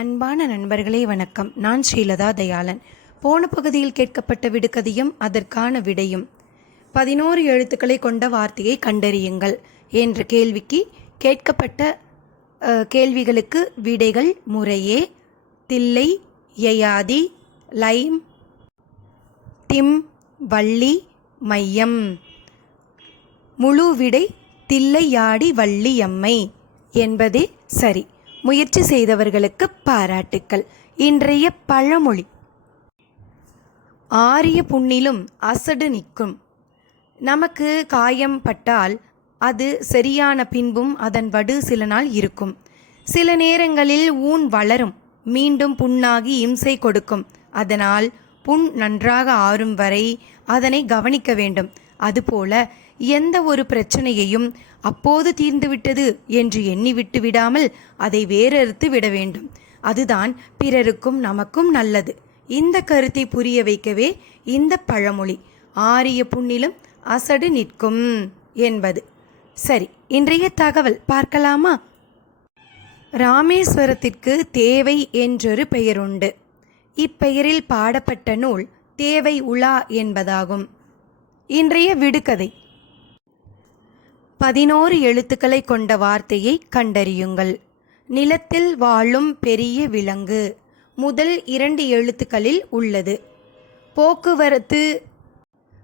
அன்பான நண்பர்களே வணக்கம். நான் ஸ்ரீலதா தயாளன். போன பகுதியில் கேட்கப்பட்ட விடுகதையும் அதற்கான விடையும். பதினோரு எழுத்துக்களை கொண்ட வார்த்தையை கண்டறியுங்கள் என்ற கேள்விக்கு கேட்கப்பட்ட கேள்விகளுக்கு விடைகள் முறையே தில்லை யயாதி லைம் திம் வள்ளி மையம். முழு விடை தில்லையாடி வள்ளியம்மை என்பதே சரி. முயற்சி செய்தவர்களுக்கு பாராட்டுக்கள். இன்றைய பழமொழி. ஆரிய புண்ணிலும் அசடு நிற்கும். நமக்கு காயம் பட்டால் அது சரியான பின்பும் அதன் வடு சில நாள் இருக்கும். சில நேரங்களில் ஊன் வளரும். மீண்டும் புண்ணாகி இம்சை கொடுக்கும். அதனால் புண் நன்றாக ஆறும் வரை அதனை கவனிக்க வேண்டும். அதுபோல எந்த ஒரு பிரச்சனையையும் அப்போது தீர்ந்துவிட்டது என்று எண்ணிவிட்டு விடாமல் அதை வேறறுத்து விட வேண்டும். அதுதான் பிறருக்கும் நமக்கும் நல்லது. இந்த கருத்தை புரிய வைக்கவே இந்த பழமொழி ஆரிய புண்ணிலும் அசடு நிற்கும் என்பது. சரி இன்றைய தகவல் பார்க்கலாமா? ராமேஸ்வரத்திற்கு தேவை என்றொரு பெயருண்டு. இப்பெயரில் பாடப்பட்ட நூல் தேவை உலா என்பதாகும். இன்றைய விடுகதை பதினோரு எழுத்துக்களை கொண்ட வார்த்தையை கண்டறியுங்கள். நிலத்தில் வாழும் பெரிய விலங்கு முதல் இரண்டு எழுத்துக்களில் உள்ளது. போக்குவரத்து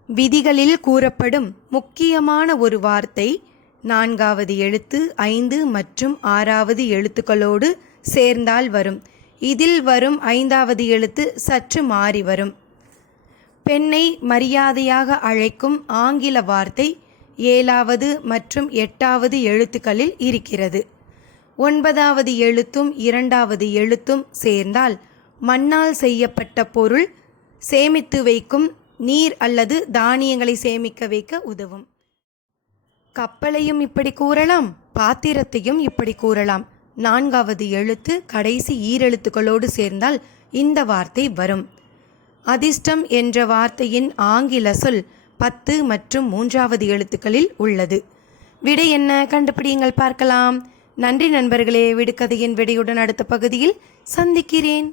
விதிகளில் கூறப்படும் முக்கியமான ஒரு வார்த்தை நான்காவது எழுத்து ஐந்து மற்றும் ஆறாவது எழுத்துக்களோடு சேர்ந்தால் வரும். இதில் வரும் ஐந்தாவது எழுத்து சற்று மாறி வரும். பெண்ணை மரியாதையாக அழைக்கும் ஆங்கில வார்த்தை ஏழாவது மற்றும் எட்டாவது எழுத்துக்களில் இருக்கிறது. ஒன்பதாவது எழுத்தும் இரண்டாவது எழுத்தும் சேர்ந்தால் மண்ணால் செய்யப்பட்ட பொருள் சேமித்து வைக்கும் நீர் அல்லது தானியங்களை சேமிக்க வைக்க உதவும். கப்பலையும் இப்படி கூறலாம் பாத்திரத்தையும் இப்படி கூறலாம். நான்காவது எழுத்து கடைசி ஈரெழுத்துக்களோடு சேர்ந்தால் இந்த வார்த்தை வரும். அதிர்ஷ்டம் என்ற வார்த்தையின் ஆங்கில சொல் பத்து மற்றும் மூன்றாவது எழுத்துக்களில் உள்ளது. விடை என்ன? கண்டுபிடியுங்கள் பார்க்கலாம். நன்றி நண்பர்களே. விடுகதையின் விடையுடன் அடுத்த பகுதியில் சந்திக்கிறேன்.